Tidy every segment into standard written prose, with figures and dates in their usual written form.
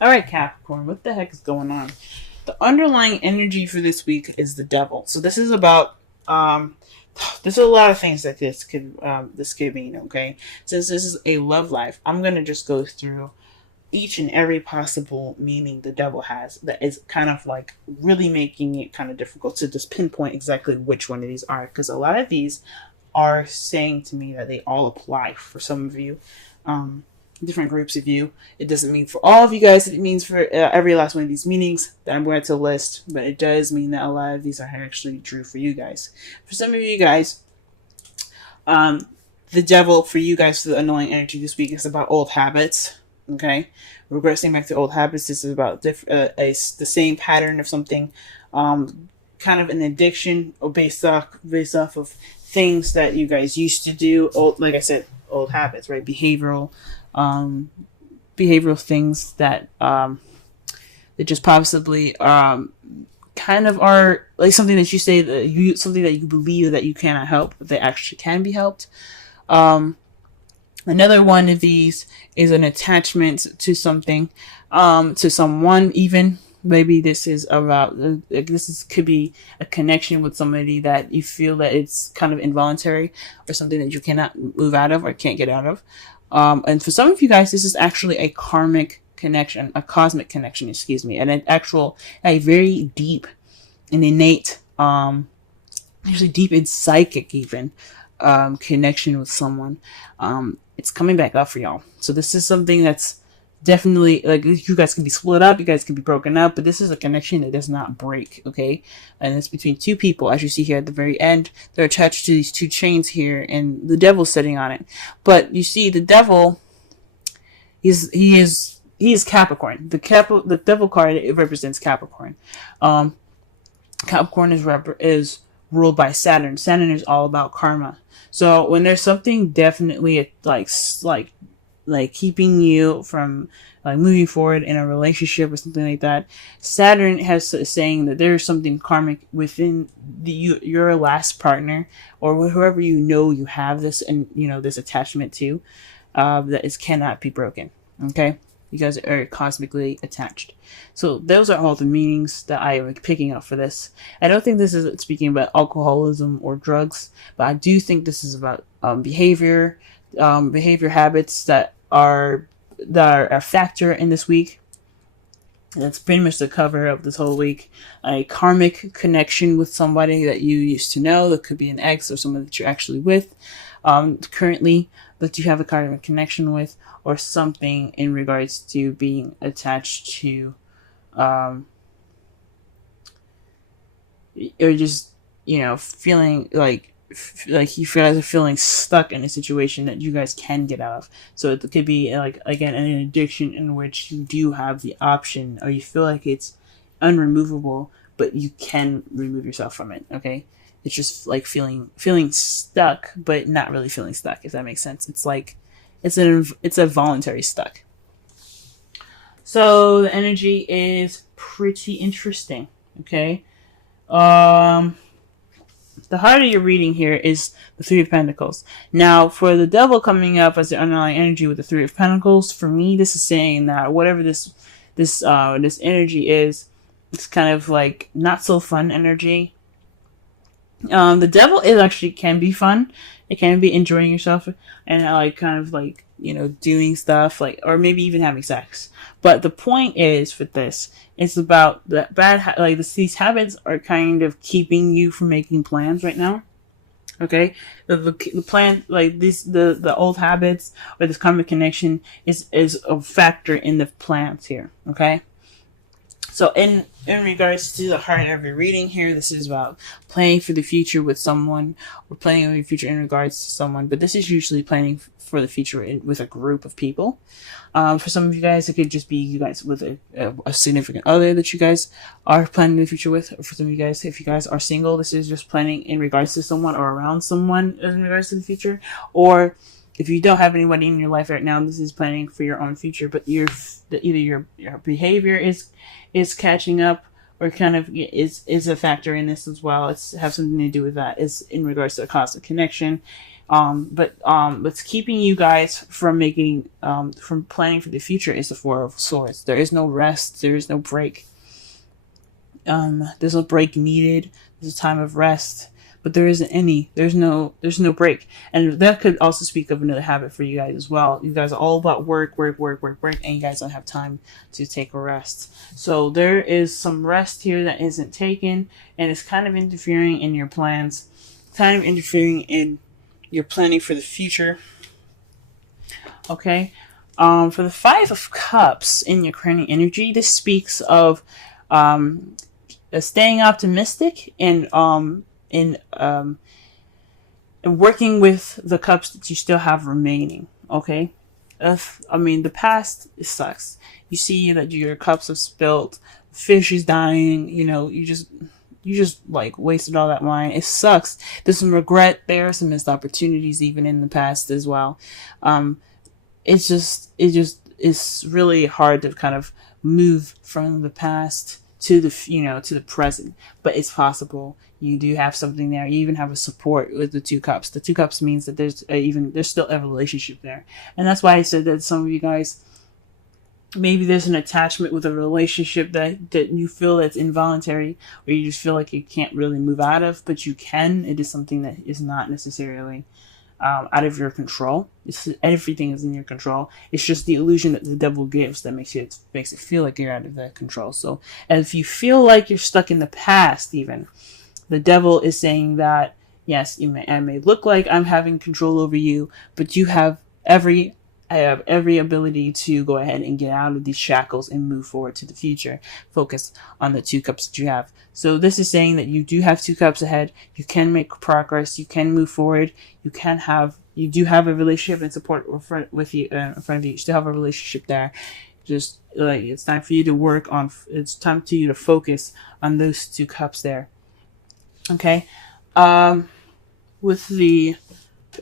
All right, Capricorn, what the heck is going on? The underlying energy for this week is the devil. So this is about there's a lot of things that this could mean. Okay, since this is a love life, I'm gonna just go through each and every possible meaning the devil has that is kind of like really making it kind of difficult to just pinpoint exactly which one of these are, because a lot of these are saying to me that they all apply for some of you, different groups of you. It doesn't mean for all of you guys. It means for every last one of these meanings that I'm going to list, but it does mean that a lot of these are actually true for you guys. For some of you guys, um, the devil for you guys, for the annoying energy this week, is about old habits. Okay, regressing back to old habits. This is about the same pattern of something, kind of an addiction, or based off of things that you guys used to do. Old, like I said, old habits, right? Um, behavioral things that just possibly kind of are like something that you say that you something that you believe that you cannot help, but they actually can be helped. Um, Another one of these is an attachment to something, to someone even. Maybe this is about could be a connection with somebody that you feel that it's kind of involuntary, or something that you cannot move out of or can't get out of. And for some of you guys, this is actually a karmic connection, a cosmic connection, excuse me, and a very deep and innate, usually deep and psychic even, connection with someone. It's coming back up for y'all. So this is something that's definitely, like, you guys can be split up, you guys can be broken up, but this is a connection that does not break, okay? And it's between two people, as you see here at the very end. They're attached to these two chains here, and the devil's sitting on it. But you see, the devil, he is Capricorn. The devil card, it represents Capricorn. Capricorn is ruled by Saturn. Saturn is all about karma. So when there's something definitely like keeping you from like moving forward in a relationship or something like that, Saturn has saying that there's something karmic within your last partner, or whoever you have this, and this attachment to, that is cannot be broken. Okay, you guys are cosmically attached. So those are all the meanings that I am picking up for this. I don't think this is speaking about alcoholism or drugs, but I do think this is about behavior habits that are a factor in this week. And that's pretty much the cover of this whole week. A karmic connection with somebody that you used to know. That could be an ex or someone that you're actually with currently, that you have a karmic connection with, or something in regards to being attached to, or just feeling like you guys are feeling stuck in a situation that you guys can get out of. So it could be like, again, an addiction in which you do have the option, or you feel like it's unremovable, but you can remove yourself from it. Okay, it's just like feeling stuck, but not really feeling stuck. If that makes sense, it's like it's a voluntary stuck. So the energy is pretty interesting. Okay. Um, the heart of your reading here is the Three of Pentacles. Now, for the devil coming up as the underlying energy with the Three of Pentacles, for me, this is saying that whatever this energy is, it's kind of like not so fun energy. The devil is actually can be fun. It can be enjoying yourself and like kind of like doing stuff like, or maybe even having sex. But the point is for this, it's about that these habits are kind of keeping you from making plans right now. Okay, the plan, like the old habits or this karmic connection is a factor in the plans here. Okay. So in regards to the heart of your reading here, this is about planning for the future with someone, or planning for the future in regards to someone. But this is usually planning for the future with a group of people. For some of you guys, it could just be you guys with a significant other that you guys are planning the future with. Or for some of you guys, if you guys are single, this is just planning in regards to someone or around someone in regards to the future. Or if you don't have anybody in your life right now, this is planning for your own future. But either your behavior is catching up, or kind of is a factor in this as well. It's have something to do with that. Is in regards to a cosmic connection. But what's keeping you guys from making from planning for the future is the Four of Swords. There is no rest. There is no break. There's no break needed. There's a time of rest, but there isn't any. There's no break, and that could also speak of another habit for you guys as well. You guys are all about work, and you guys don't have time to take a rest. So there is some rest here that isn't taken, and it's kind of interfering in your plans, kind of interfering in your planning for the future. Okay, for the Five of Cups in your crowning energy, this speaks of staying optimistic and working with the cups that you still have remaining. Okay, the past, it sucks. You see that your cups have spilled, fish is dying. You just like wasted all that wine. It sucks. There's some regret there, some missed opportunities even in the past as well. It's really hard to kind of move from the past to the present, but it's possible. You do have something there. You even have a support with the Two Cups. The Two Cups means that there's still a relationship there, and that's why I said that some of you guys, maybe there's an attachment with a relationship that you feel that's involuntary, or you just feel like you can't really move out of, but you can. It is something that is not necessarily out of your control. Everything is in your control. It's just the illusion that the devil gives that makes it feel like you're out of that control. So if you feel like you're stuck in the past, even, the devil is saying that, yes, I may look like I'm having control over you, but I have every ability to go ahead and get out of these shackles and move forward to the future. Focus on the Two Cups that you have. So this is saying that you do have Two Cups ahead. You can make progress. You can move forward. You do have a relationship and support in front of you. You still have a relationship there. Just like it's time for you to work on. It's time for you to focus on those Two Cups there. Okay.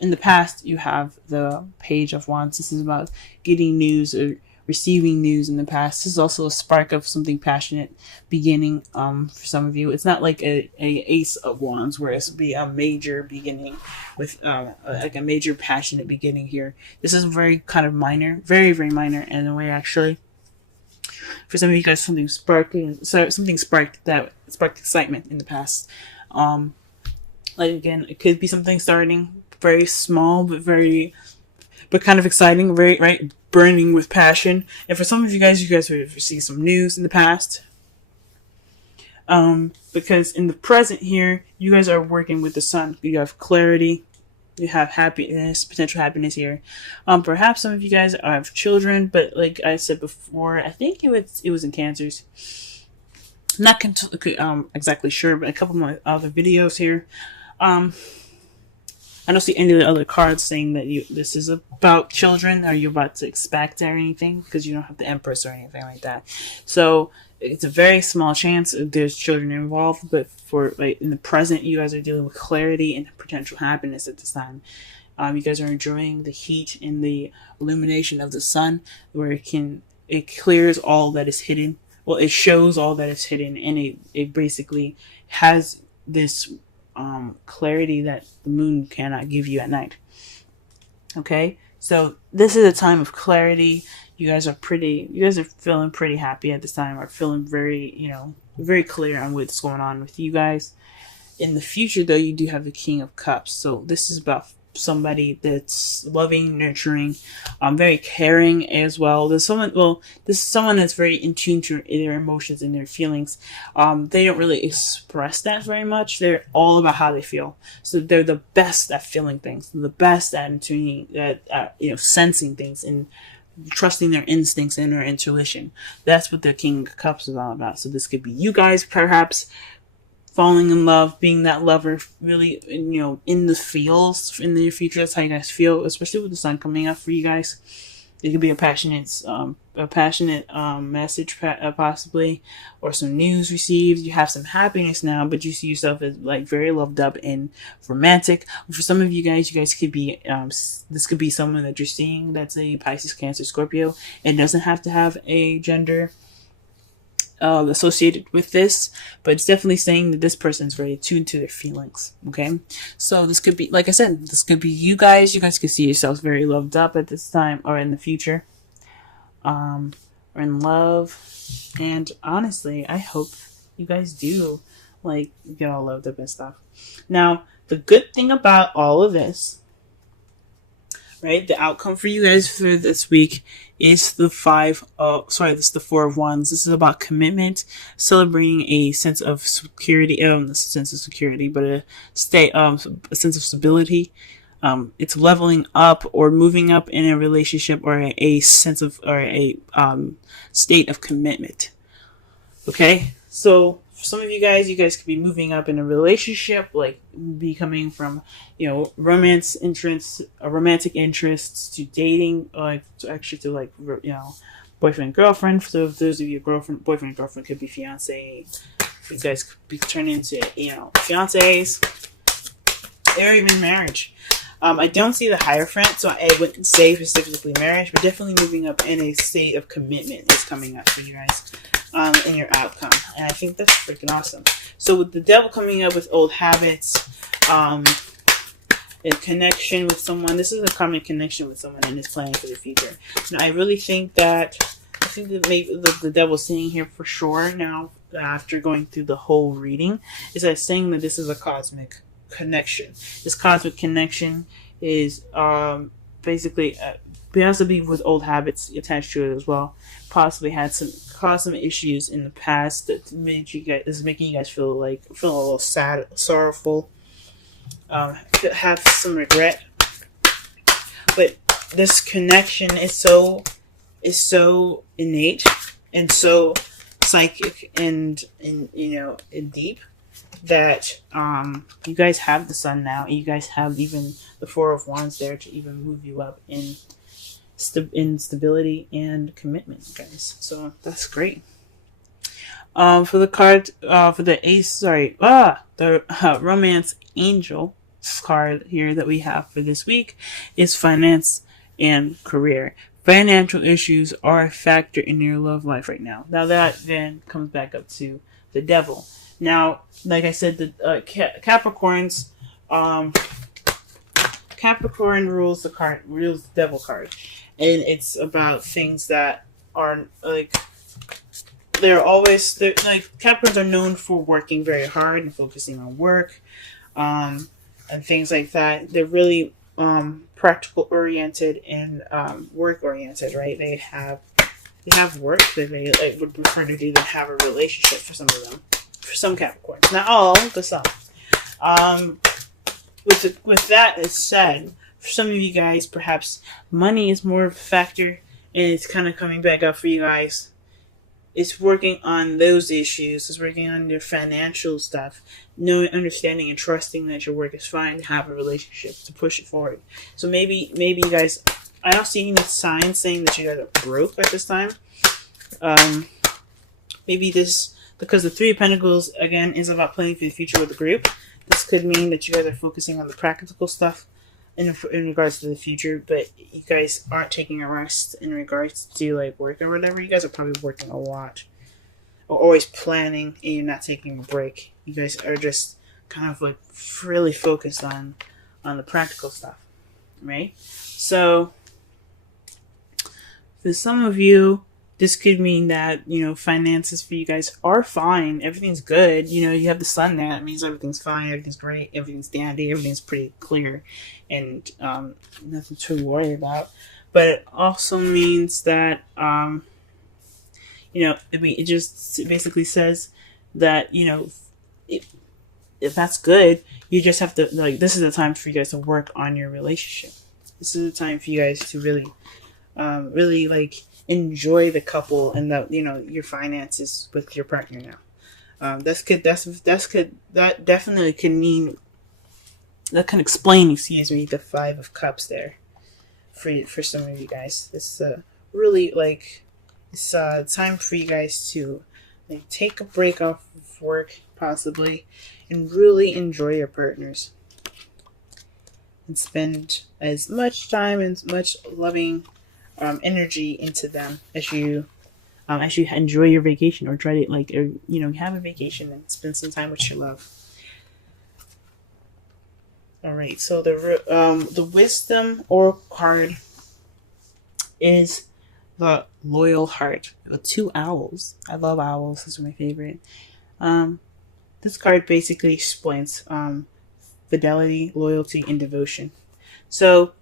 In the past, you have the Page of Wands. This is about getting news or receiving news in the past. This is also a spark of something passionate beginning for some of you. It's not like a Ace of Wands where it's be a major beginning with like a major passionate beginning here. This is very kind of minor, very, very minor in a way, actually. For some of you guys, something sparked that sparked excitement in the past. Like again, it could be something starting very small, but kind of exciting, very right, burning with passion. And for some of you guys have received some news in the past. Because in the present here, you guys are working with the Sun. You have clarity, you have happiness, potential happiness here. Perhaps some of you guys have children, but like I said before, I think it was in Cancers. Not exactly sure, but a couple more other videos here. I don't see any of the other cards saying that this is about children, or you're about to expect or anything, because you don't have the Empress or anything like that. So it's a very small chance there's children involved, but in the present, you guys are dealing with clarity and potential happiness at this time. You guys are enjoying the heat and the illumination of the sun, where it clears all that is hidden. Well, it shows all that is hidden, and it basically has this clarity that the moon cannot give you at night. Okay, so this is a time of clarity. You guys are feeling pretty happy at this time, or feeling very, very clear on what's going on with you guys. In the future, though, you do have the King of Cups. So this is about somebody that's loving, nurturing, very caring as well. This is someone that's very in tune to their emotions and their feelings. They don't really express that very much. They're all about how they feel. So they're the best at feeling things, the best at tuning, sensing things and trusting their instincts and their intuition. That's what their King of Cups is all about. So this could be you guys, perhaps falling in love, being that lover, really, in the feels in the future. That's how you guys feel, especially with the sun coming up for you guys. It could be a passionate message, possibly, or some news received. You have some happiness now, but you see yourself as like very loved up and romantic. For some of you guys could be, this could be someone that you're seeing that's a Pisces, Cancer, Scorpio. It doesn't have to have a gender. associated with this, but it's definitely saying that this person's very tuned to their feelings. Okay, so this could be, like I said, this could be you guys. You guys could see yourselves very loved up at this time or in the future, or in love. And honestly, I hope you guys do like get all loved up and stuff. Now, the good thing about all of this, right? The outcome for you guys for this week is the this is the Four of Wands. This is about commitment, celebrating a sense of security, a sense of security, but a sense of stability. It's leveling up or moving up in a relationship or a sense of, or a state of commitment. Okay, so for some of you guys could be moving up in a relationship, like becoming from, romantic interests to dating, boyfriend, girlfriend. For those of you, boyfriend, girlfriend could be fiance. You guys could be turned into, fiancés, or even marriage. I don't see the Hierophant, so I wouldn't say specifically marriage, but definitely moving up in a state of commitment is coming up for you guys. In your outcome, and I think that's freaking awesome. So with the Devil coming up with old habits, a connection with someone. This is a common connection with someone and is planning for the future. Now, I think that maybe the Devil's saying here for sure now, after going through the whole reading, is that saying that this is a cosmic connection. This cosmic connection is basically possibly with old habits attached to it as well. Possibly had caused some issues in the past that is making you guys feel a little sad, sorrowful, have some regret. But this connection is so innate and so psychic and deep that you guys have the Sun now. You guys have even the Four of Wands there to even move you up in stability and commitment, guys. So that's great. For the card, for the Ace, the Romance Angel card here that we have for this week is finance and career. Financial issues are a factor in your love life right now. Now that then comes back up to the Devil. Now, like I said, the Capricorns, Capricorn rules the Devil card. And it's about things that are Capricorns are known for working very hard and focusing on work, and things like that. They're really practical oriented and work oriented, right? They have work that they would prefer to do than have a relationship for some of them. For some Capricorns, not all, but some. With that said, for some of you guys, perhaps money is more of a factor, and it's kind of coming back up for you guys. It's working on those issues. It's working on your financial stuff. Knowing, understanding, and trusting that your work is fine to have a relationship, to push it forward. So maybe you guys, I don't see any signs saying that you guys are broke at this time. Maybe this, because the Three of Pentacles, again, is about planning for the future with the group. This could mean that you guys are focusing on the practical stuff in regards to the future, but you guys aren't taking a rest in regards to work or whatever. You guys are probably working a lot or always planning, and you're not taking a break. You guys are just kind of really focused on the practical stuff, right? So for some of you, this could mean that, finances for you guys are fine. Everything's good. You have the Sun there. That means everything's fine. Everything's great. Everything's dandy. Everything's pretty clear and nothing to worry about. But it also means that, it just basically says that, if that's good, you just have to, this is the time for you guys to work on your relationship. This is the time for you guys to really enjoy the couple and your finances with your partner now. That definitely can mean, that can explain, the Five of Cups there for some of you guys. It's really it's time for you guys to take a break off of work possibly and really enjoy your partners and spend as much time and as much loving energy into them as you actually enjoy your vacation, or try to have a vacation and spend some time with your love. All right, so the wisdom oracle card is the loyal heart. Two owls. I love owls. These are my favorite. Um, this card basically explains fidelity, loyalty, and devotion. So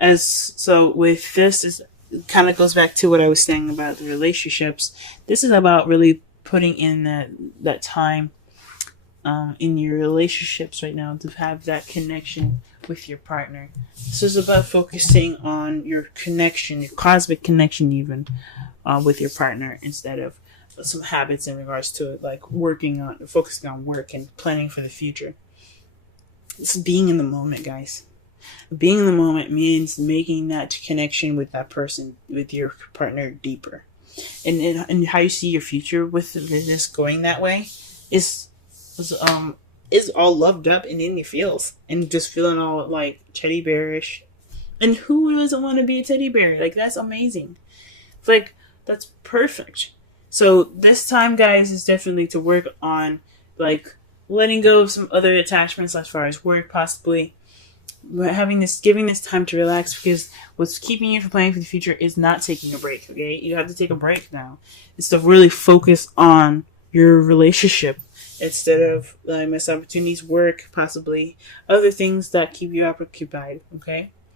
with this is kind of goes back to what I was saying about the relationships. This is about really putting in that time in your relationships right now to have that connection with your partner. This is about focusing on your connection, your cosmic connection, even with your partner, instead of some habits in regards to like focusing on work and planning for the future. It's being in the moment, guys. Being in the moment means making that connection with that person, with your partner, deeper. And how you see your future with this going that way is all loved up and in your feels, and just feeling all like teddy bearish. And who doesn't want to be a teddy bear? Like, that's amazing. It's like, that's perfect. So this time, guys, is definitely to work on like letting go of some other attachments as far as work, possibly. But giving this time to relax, because what's keeping you from planning for the future is not taking a break. Okay, you have to take a break now. It's to really focus on your relationship instead of missed opportunities, work, possibly other things that keep you occupied. Okay,